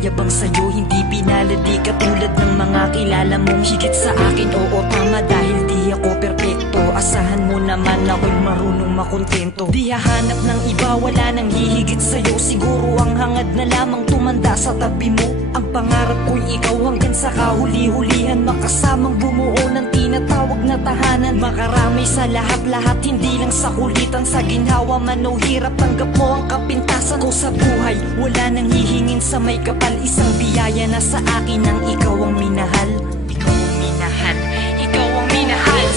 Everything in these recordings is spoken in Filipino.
Mayabang sa'yo, hindi pinaladi katulad ng mga kilala mong higit sa akin. Oo, tama, dahil di ako perpekto. Asahan mo naman ako'y marunong makontento. Di hahanap ng iba, wala nang hihigit sa'yo. Siguro ang hangad na lamang tumanda sa tabi mo. Ang pangarap ko'y ikaw hanggang sa kahuli-hulihan, makasamang bumuo ng tinatawag na tahanan. Makaramay sa lahat-lahat, hindi lang sa kulitan. Sa ginhawa man o hirap, tanggap mo ang kapintasan ko sa buhay. Wala nang hihingin sa may kapal, isang biyaya na sa akin ang ikaw ang minahal. Ikaw ang minahal, ikaw ang minahal.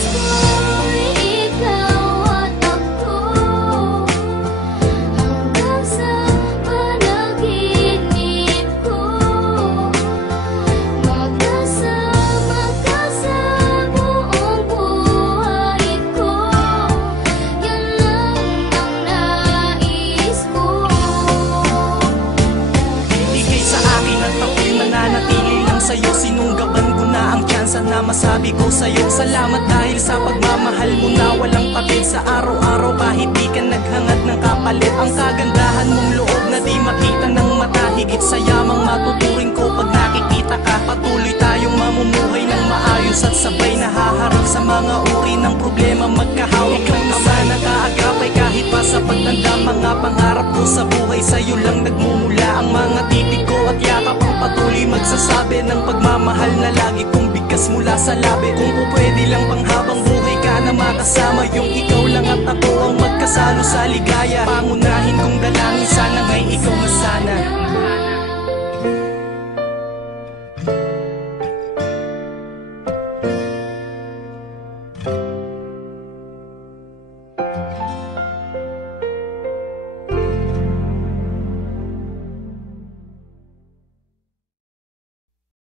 Sinunggaban ko na ang tsansa na masabi ko sa'yo salamat, dahil sa pagmamahal mo na walang patid. Sa araw-araw kahit di ka naghangad ng kapalit, ang kagandahan mong loob na di makita ng mata. Higit sa yamang matuturing ko pag nakikita ka. Patuloy tayong mamumuhay ng maayos at sabay nahaharap sa mga uri ng problema. Magkahawak ng ama na kaagapay kahit pa sa pagtanda. Mga pangarap ko sa buhay sa'yo lang nagmumula. Ang mga titig ko at yakap ang patuloy magsasabi ng pagmamahal na lagi kong bigkas mula sa labi. Kung pwede lang panghabang buhay ka na makasama, yung ikaw lang at ako ang magkasalo sa ligaya. Pangunahin